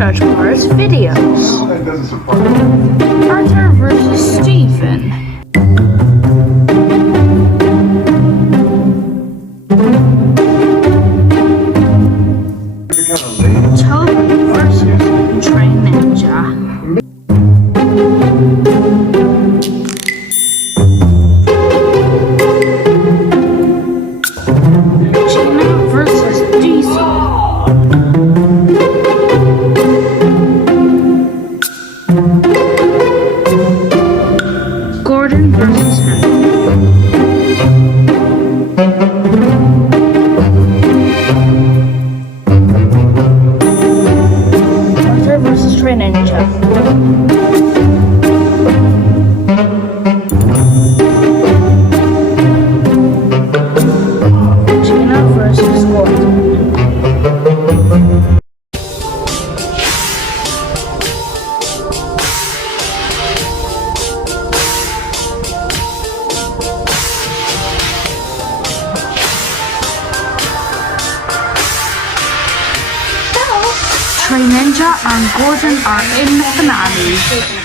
Predator's videos. Arthur versus Stephen. Toby versus Train Ninja. Gina versus Diesel. Gordon versus Henry. Arthur versus Train Ninja. Gina versus Gordon. Train Ninja and Gordon are in the finale.